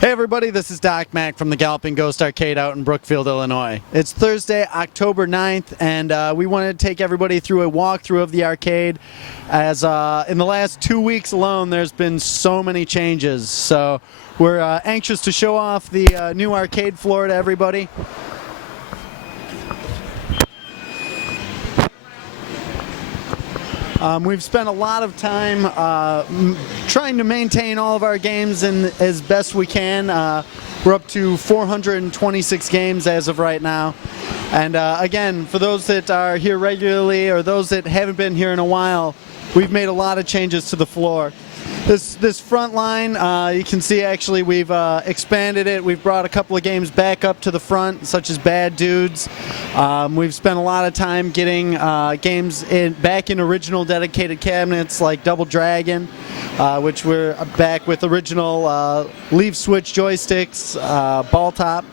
Hey everybody, this is Doc Mack from the Galloping Ghost Arcade out in Brookfield, Illinois. It's Thursday, October 9th, and we wanted to take everybody through a walkthrough of the arcade. As in the last 2 weeks alone, there's been so many changes. So we're anxious to show off the new arcade floor to everybody. We've spent a lot of time trying to maintain all of our games as best we can. We're up to 426 games as of right now. And again, for those that are here regularly or those that haven't been here in a while, we've made a lot of changes to the floor. This front line, you can see actually we've expanded it. We've brought a couple of games back up to the front, such as Bad Dudes. We've spent a lot of time getting games back in original dedicated cabinets like Double Dragon, which we're back with original leaf switch joysticks, ball top.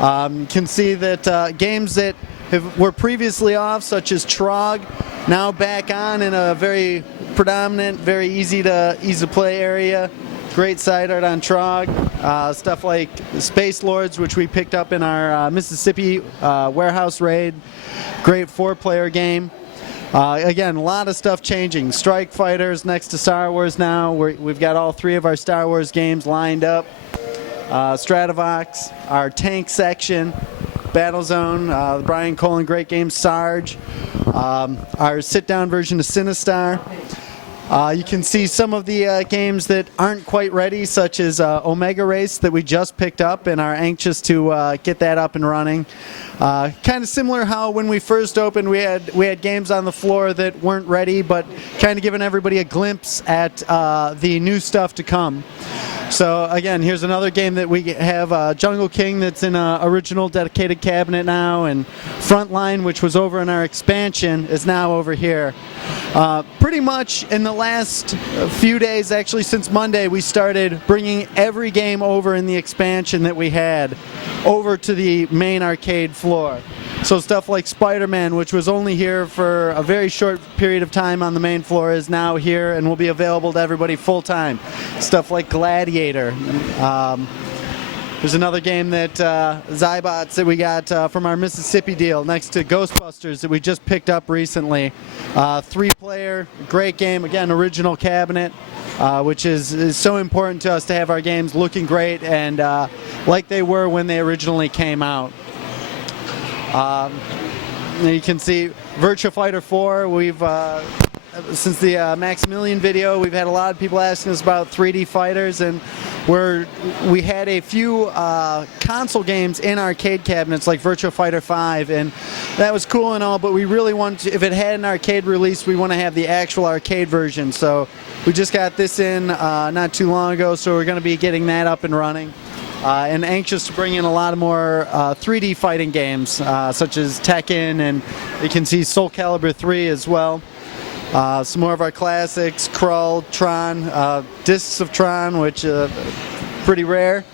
You can see that games that were previously off, such as Trog, now back on in a very predominant, very easy to play area. Great side art on Trog. Stuff like Space Lords, which we picked up in our Mississippi warehouse raid. Great 4-player game. Again, a lot of stuff changing. Strike Fighters next to Star Wars now. We've got all 3 of our Star Wars games lined up. Stratovox, our tank section, Battlezone, the Brian Colin Great Game Sarge, our sit-down version of Sinistar. You can see some of the games that aren't quite ready, such as Omega Race that we just picked up and are anxious to get that up and running. Kind of similar how when we first opened we had games on the floor that weren't ready, but kind of giving everybody a glimpse at the new stuff to come. So again, here's another game that we have, Jungle King, that's in an original dedicated cabinet now, and Frontline, which was over in our expansion, is now over here. Pretty much in the last few days, actually since Monday, we started bringing every game over in the expansion that we had over to the main arcade floor. So stuff like Spider-Man, which was only here for a very short period of time on the main floor, is now here and will be available to everybody full time. Stuff like Gladiator. There's another game that Zybots that we got from our Mississippi deal next to Ghostbusters that we just picked up recently. 3-player, great game, again, original cabinet, which is so important to us to have our games looking great and like they were when they originally came out. You can see Virtua Fighter 4. We've since the Maximilian video, we've had a lot of people asking us about 3D fighters, and we had a few console games in arcade cabinets like Virtua Fighter 5, and that was cool and all, but we really want to, if it had an arcade release, we want to have the actual arcade version. So we just got this in not too long ago, so we're going to be getting that up and running. And anxious to bring in a lot of more 3D fighting games, such as Tekken, and you can see Soul Calibur 3 as well. Some more of our classics, Krull, Tron, Discs of Tron, which pretty rare.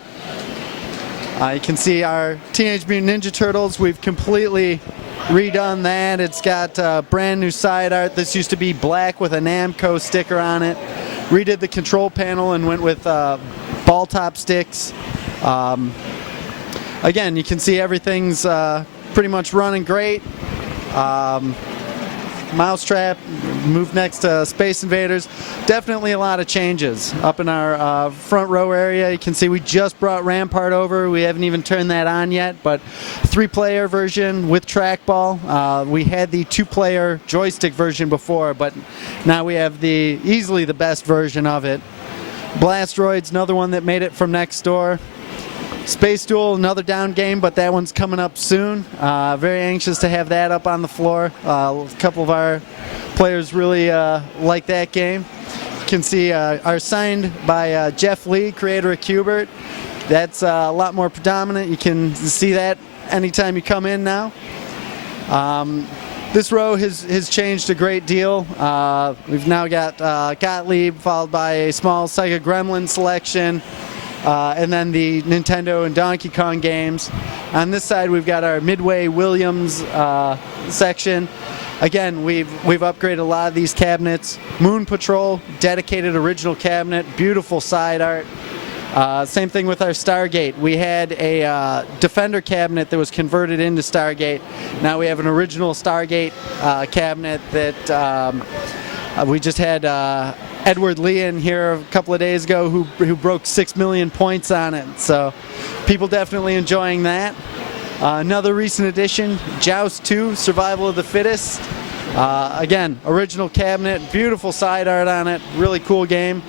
You can see our Teenage Mutant Ninja Turtles. We've completely redone that. It's got brand new side art. This used to be black with a Namco sticker on it. Redid the control panel and went with ball top sticks. Again, you can see everything's pretty much running great. Mousetrap, moved next to Space Invaders. Definitely a lot of changes. Up in our front row area, you can see we just brought Rampart over. We haven't even turned that on yet, but 3-player version with trackball. We had the 2-player joystick version before, but now we have easily the best version of it. Blastroids, another one that made it from next door. Space Duel, another down game, but that one's coming up soon. Very anxious to have that up on the floor. A couple of our players really like that game. You can see are signed by Jeff Lee, creator of Qbert. That's a lot more predominant. You can see that anytime you come in now. This row has changed a great deal. We've now got Gottlieb, followed by a small Sega Gremlin selection. And then the Nintendo and Donkey Kong games. On this side, we've got our Midway Williams section. Again, we've upgraded a lot of these cabinets. Moon Patrol, dedicated original cabinet, beautiful side art. Same thing with our Stargate. We had a Defender cabinet that was converted into Stargate. Now we have an original Stargate cabinet that we just had Edward Lee in here a couple of days ago who broke 6 million points on it. So people definitely enjoying that. Another recent addition, Joust 2, Survival of the Fittest. Again, original cabinet, beautiful side art on it, really cool game.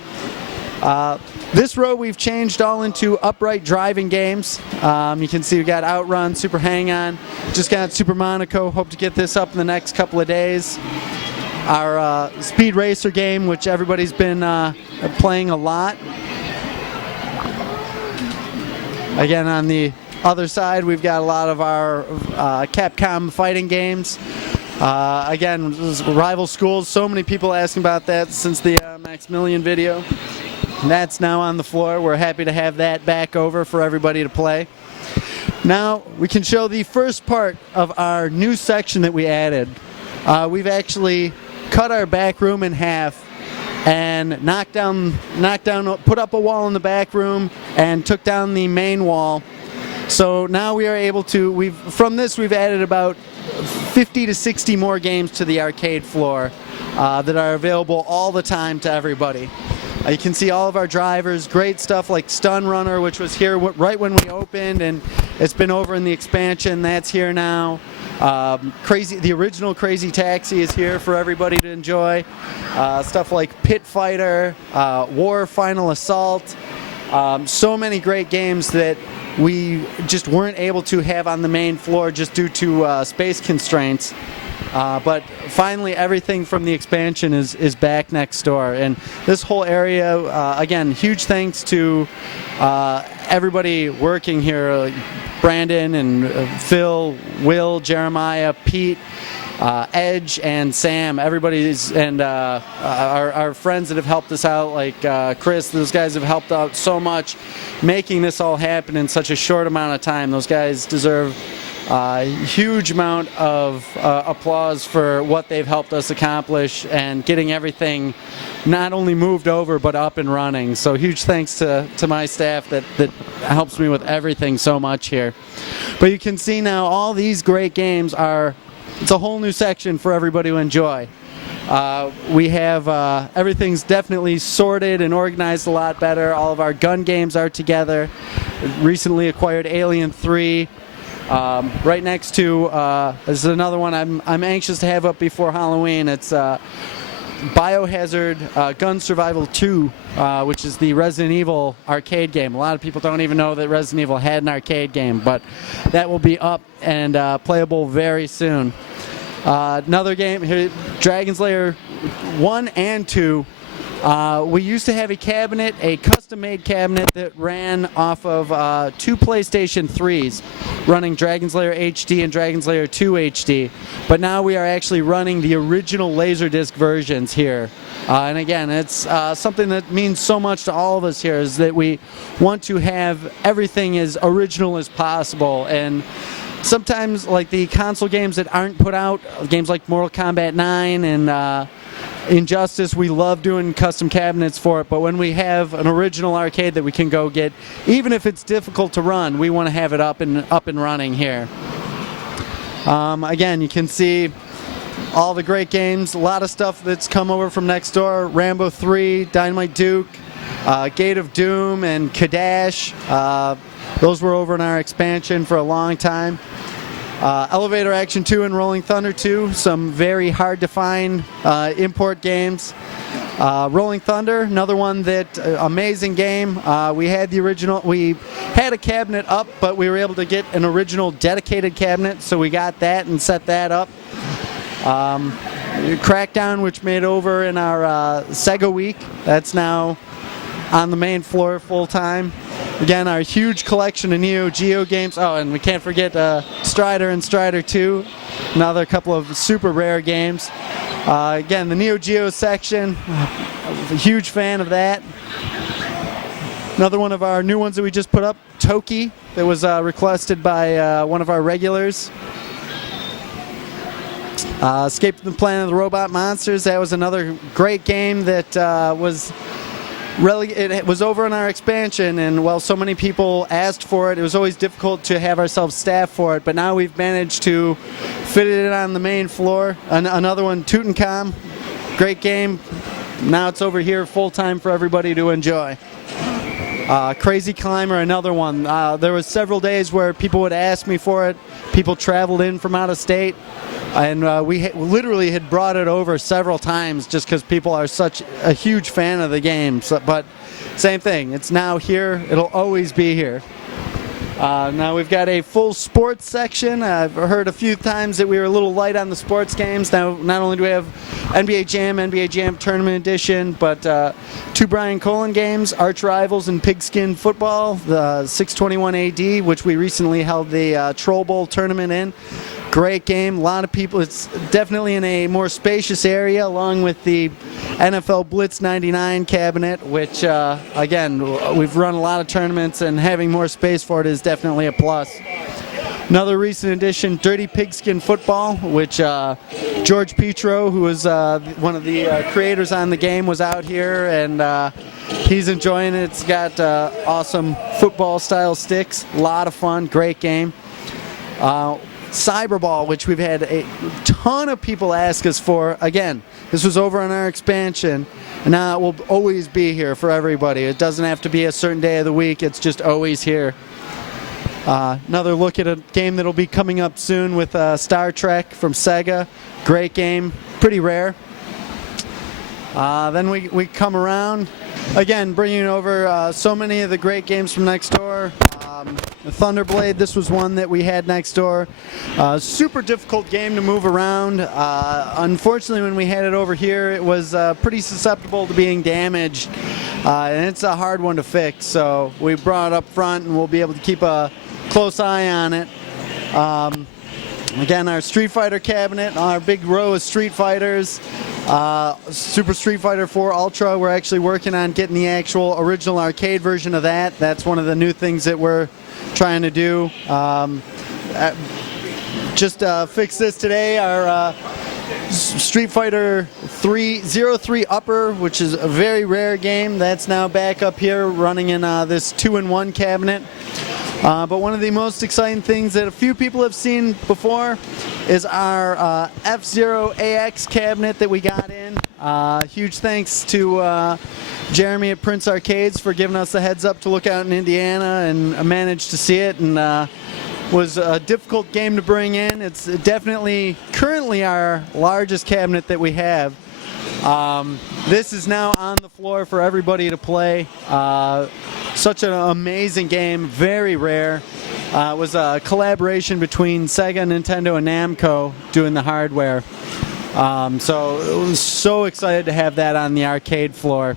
This row we've changed all into upright driving games. You can see we got Outrun, Super Hang-On, just got Super Monaco, hope to get this up in the next couple of days. Our Speed Racer game, which everybody's been playing a lot. Again, on the other side, we've got a lot of our Capcom fighting games. Again, Rival Schools, so many people asking about that since the Maximilian video. That's now on the floor. We're happy to have that back over for everybody to play. Now we can show the first part of our new section that we added. We've actually cut our back room in half and put up a wall in the back room and took down the main wall. So now we are able to, from this we've added about 50 to 60 more games to the arcade floor that are available all the time to everybody. You can see all of our drivers, great stuff like Stun Runner, which was here right when we opened, and it's been over in the expansion. That's here now. The original Crazy Taxi is here for everybody to enjoy. Stuff like Pit Fighter, War Final Assault. So many great games that we just weren't able to have on the main floor just due to space constraints. But finally, everything from the expansion is back next door. And this whole area, again, huge thanks to everybody working here, Brandon and Phil, Will, Jeremiah, Pete, Edge, and Sam. Everybody's, and our friends that have helped us out, like Chris, those guys have helped out so much making this all happen in such a short amount of time. Those guys deserve huge amount of applause for what they've helped us accomplish and getting everything not only moved over but up and running. So huge thanks to my staff that helps me with everything so much here. But you can see now all these great games it's a whole new section for everybody to enjoy. We have everything's definitely sorted and organized a lot better. All of our gun games are together. Recently acquired Alien 3. Right next to this is another one I'm anxious to have up before Halloween. It's Biohazard Gun Survival 2, which is the Resident Evil arcade game. A lot of people don't even know that Resident Evil had an arcade game, but that will be up and playable very soon. Another game here, Dragon's Lair 1 and 2. We used to have a cabinet, a custom-made cabinet that ran off of 2 PlayStation 3s, running Dragon's Lair HD and Dragon's Lair 2 HD. But now we are actually running the original Laserdisc versions here. And again, it's something that means so much to all of us here, is that we want to have everything as original as possible. And sometimes, like the console games that aren't put out, games like Mortal Kombat 9 and Injustice, we love doing custom cabinets for it, but when we have an original arcade that we can go get, even if it's difficult to run, we want to have it up and running here. Again, you can see all the great games, a lot of stuff that's come over from next door. Rambo 3, Dynamite Duke, Gate of Doom, and Kadash. Those were over in our expansion for a long time. Elevator Action 2 and Rolling Thunder 2, some very hard to find import games. Rolling Thunder, another one that amazing game. We had the original. We had a cabinet up, but we were able to get an original dedicated cabinet, so we got that and set that up. Crackdown, which made over in our Sega week, that's now on the main floor full time. Again, our huge collection of Neo Geo games. Oh, and we can't forget Strider and Strider 2, another couple of super rare games. Again, the Neo Geo section, a huge fan of that. Another one of our new ones that we just put up, Toki, that was requested by one of our regulars. Escape from the Planet of the Robot Monsters, that was another great game that was it was over in our expansion, and while so many people asked for it, it was always difficult to have ourselves staff for it, but now we've managed to fit it on the main floor. Another one, Tutankhamun, great game. Now it's over here full time for everybody to enjoy. Crazy Climber, another one. There was several days where people would ask me for it. People traveled in from out of state, and we literally had brought it over several times just because people are such a huge fan of the game. So, but same thing, it's now here. It'll always be here. Now we've got a full sports section. I've heard a few times that we were a little light on the sports games. Now, not only do we have NBA Jam Tournament Edition, but 2 Brian Colin games, Arch Rivals and Pigskin Football, the 621 AD, which we recently held the Troll Bowl tournament in. Great game, a lot of people. It's definitely in a more spacious area, along with the NFL Blitz 99 cabinet, which again, we've run a lot of tournaments, and having more space for it is definitely a plus. Another recent addition, Dirty Pigskin Football, which George Petro, who was one of the creators on the game, was out here, and he's enjoying it. It's got awesome football style sticks, a lot of fun, great game. Cyberball, which we've had a ton of people ask us for. Again, this was over on our expansion, and now it will always be here for everybody. It doesn't have to be a certain day of the week, it's just always here. Another look at a game that'll be coming up soon with Star Trek from Sega. Great game, pretty rare. Then we come around, again, bringing over so many of the great games from next door. Thunderblade, this was one that we had next door. Super difficult game to move around. Unfortunately, when we had it over here, it was pretty susceptible to being damaged, and it's a hard one to fix. So we brought it up front, and we'll be able to keep a close eye on it. Again, our Street Fighter cabinet, our big row of Street Fighters. Super Street Fighter 4 Ultra, we're actually working on getting the actual original arcade version of that. That's one of the new things that we're trying to do. Just fixed this today, our Street Fighter 03 Upper, which is a very rare game. That's now back up here running in this 2-in-1 cabinet. But one of the most exciting things that a few people have seen before is our F-Zero AX cabinet that we got in. Huge thanks to Jeremy at Prince Arcades for giving us a heads up to look out in Indiana, and managed to see it, and was a difficult game to bring in. It's definitely currently our largest cabinet that we have. This is now on the floor for everybody to play. Such an amazing game, very rare. It was a collaboration between Sega, Nintendo, and Namco doing the hardware. So I was so excited to have that on the arcade floor.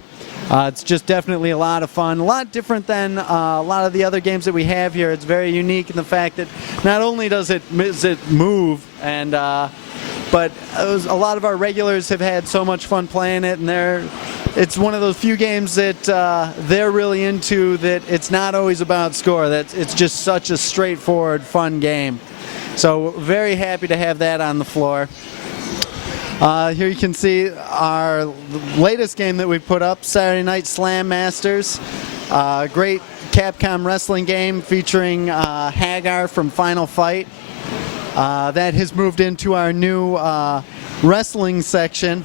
It's just definitely a lot of fun, a lot different than a lot of the other games that we have here. It's very unique in the fact that not only does it move, and but a lot of our regulars have had so much fun playing it, and it's one of those few games that they're really into, that it's not always about score, that it's just such a straightforward, fun game. So very happy to have that on the floor. Here you can see our latest game that we put up, Saturday Night Slam Masters. Great Capcom wrestling game featuring Hagar from Final Fight. That has moved into our new wrestling section,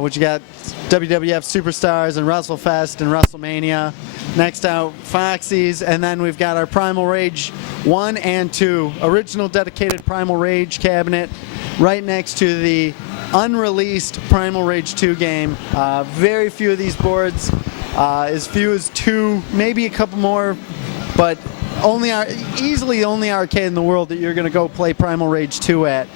which you got WWF Superstars and WrestleFest and WrestleMania. Next out, Foxy's, and then we've got our Primal Rage 1 and 2, original dedicated Primal Rage cabinet, right next to the unreleased Primal Rage 2 game. Very few of these boards, as few as 2, maybe a couple more, but easily the only arcade in the world that you're going to go play Primal Rage 2 at.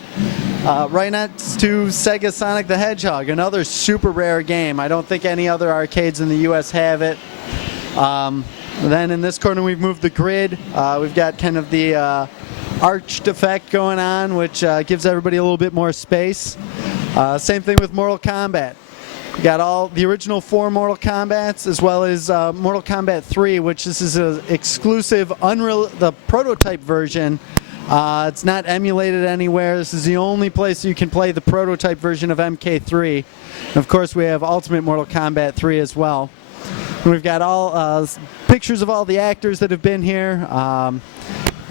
Right next to Sega Sonic the Hedgehog, another super rare game. I don't think any other arcades in the US have it. Then in this corner we've moved the grid. We've got kind of the arched effect going on, which gives everybody a little bit more space. Same thing with Mortal Kombat. We got all the original 4 Mortal Kombats, as well as Mortal Kombat 3, which this is an exclusive the prototype version. It's not emulated anywhere. This is the only place you can play the prototype version of MK3. And of course, we have Ultimate Mortal Kombat 3 as well. We've got all pictures of all the actors that have been here.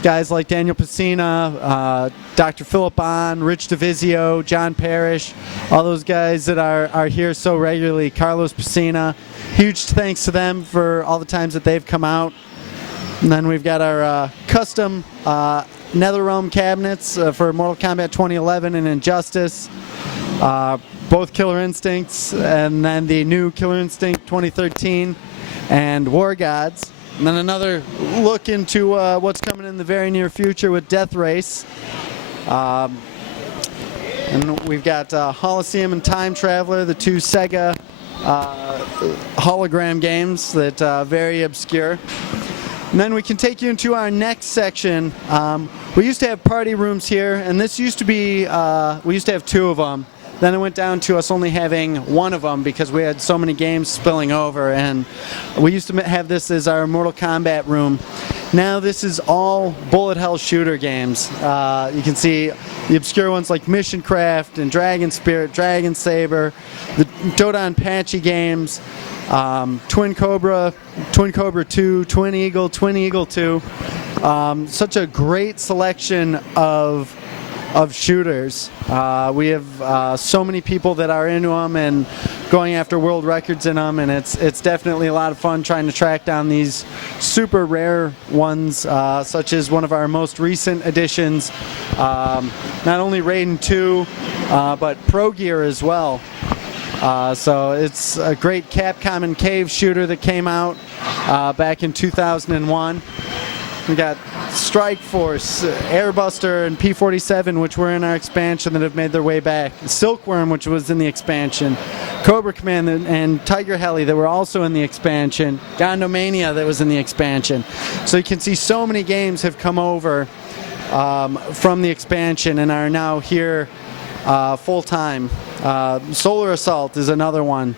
Guys like Daniel Pacina, Dr. Philip Bond, Rich DeVizio, John Parrish, all those guys that are here so regularly. Carlos Pacina, huge thanks to them for all the times that they've come out. And then we've got our custom NetherRealm cabinets for Mortal Kombat 2011 and Injustice, both Killer Instincts, and then the new Killer Instinct 2013 and War Gods. And then another look into what's coming in the very near future with Death Race. And we've got Holocene and Time Traveler, the two Sega hologram games that very obscure. And then we can take you into our next section. We used to have party rooms here, and this used to be, we used to have two of them. Then it went down to us only having one of them because we had so many games spilling over, and we used to have this as our Mortal Kombat room. Now this is all bullet hell shooter games. You can see the obscure ones like Mission Craft and Dragon Spirit, Dragon Saber, the Dodon Pachi games, Twin Cobra 2, Twin Eagle 2. Such a great selection of shooters. We have so many people that are into them and going after world records in them, and it's definitely a lot of fun trying to track down these super rare ones, such as one of our most recent additions, not only Raiden 2, but Pro Gear as well. So it's a great Capcom and Cave shooter that came out back in 2001. We got Strike Force, Airbuster, and P-47, which were in our expansion that have made their way back. Silkworm, which was in the expansion. Cobra Command and Tiger Heli that were also in the expansion. Gondomania that was in the expansion. So you can see so many games have come over from the expansion and are now here full-time. Solar Assault is another one.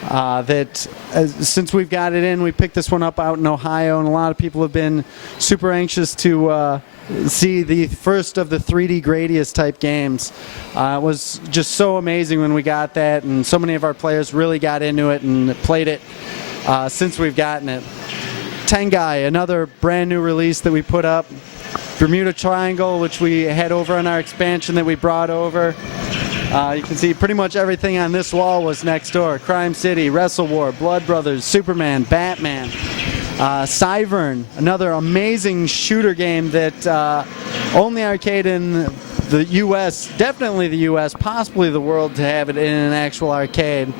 That since we've got it in, we picked this one up out in Ohio, and a lot of people have been super anxious to see the first of the 3D Gradius type games. It was just so amazing when we got that, and so many of our players really got into it and played it since we've gotten it. Tengai, another brand new release that we put up. Bermuda Triangle, which we had over on our expansion that we brought over. You can see pretty much everything on this wall was next door. Crime City, Wrestle War, Blood Brothers, Superman, Batman, Cyvern, another amazing shooter game that only arcade in the U.S., definitely the U.S., possibly the world to have it in an actual arcade.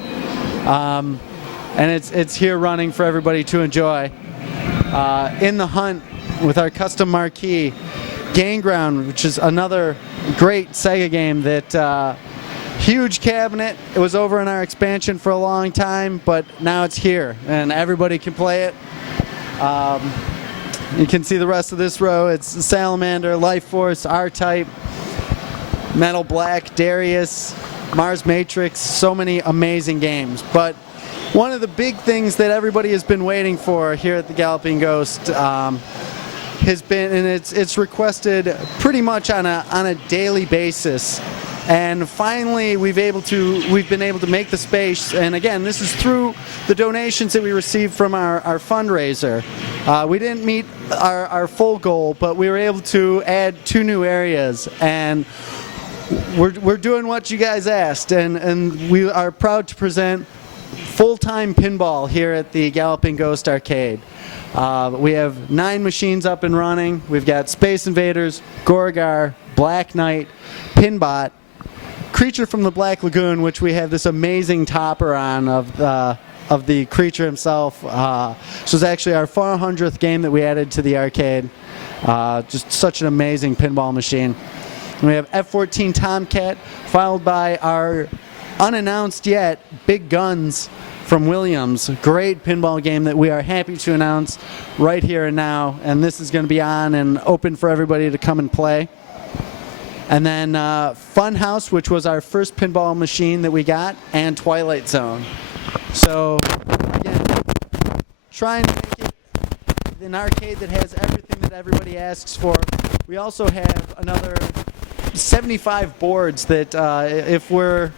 And it's here running for everybody to enjoy. In the Hunt with our custom marquee. Gangground, which is another great Sega game that huge cabinet. It was over in our expansion for a long time, but now it's here and everybody can play it. You can see the rest of this row. It's Salamander, Life Force, R-Type, Metal Black, Darius, Mars Matrix, so many amazing games. But one of the big things that everybody has been waiting for here at the Galloping Ghost has been, and it's requested pretty much on a daily basis. And finally, we've been able to make the space. And again, this is through the donations that we received from our fundraiser. We didn't meet our full goal, but we were able to add 2 new areas. And we're doing what you guys asked. And we are proud to present full-time pinball here at the Galloping Ghost Arcade. We have 9 machines up and running. We've got Space Invaders, Gorgar, Black Knight, Pinbot, Creature from the Black Lagoon, which we have this amazing topper on of the creature himself. This was actually our 400th game that we added to the arcade. Just such an amazing pinball machine. And we have F-14 Tomcat, followed by our unannounced yet Big Guns from Williams. Great pinball game that we are happy to announce right here and now. And this is going to be on and open for everybody to come and play. And then Funhouse, which was our first pinball machine that we got, and Twilight Zone. So, again, trying to make it an arcade that has everything that everybody asks for. We also have another 75 boards that if we're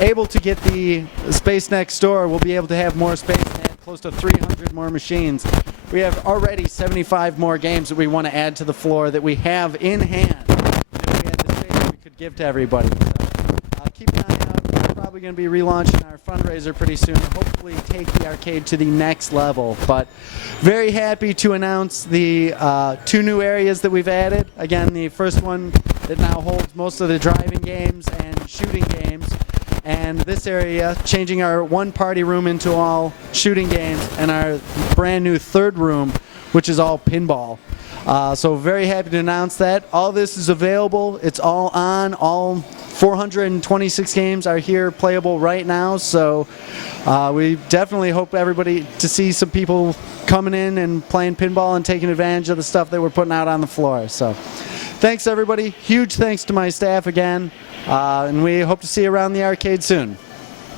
able to get the space next door, we'll be able to have more space and add close to 300 more machines. We have already 75 more games that we want to add to the floor that we have in hand. If we had the space, we could give to everybody. So keep an eye out. We're probably going to be relaunching our fundraiser pretty soon. Hopefully take the arcade to the next level. But very happy to announce the 2 new areas that we've added. Again, the first one that now holds most of the driving games and shooting games. And this area, changing our 1 party room into all shooting games, and our brand new 3rd room, which is all pinball. So very happy to announce that. All this is available. It's all on. All 426 games are here playable right now. So we definitely hope everybody to see some people coming in and playing pinball and taking advantage of the stuff that we're putting out on the floor. So thanks, everybody. Huge thanks to my staff again. And we hope to see you around the arcade soon.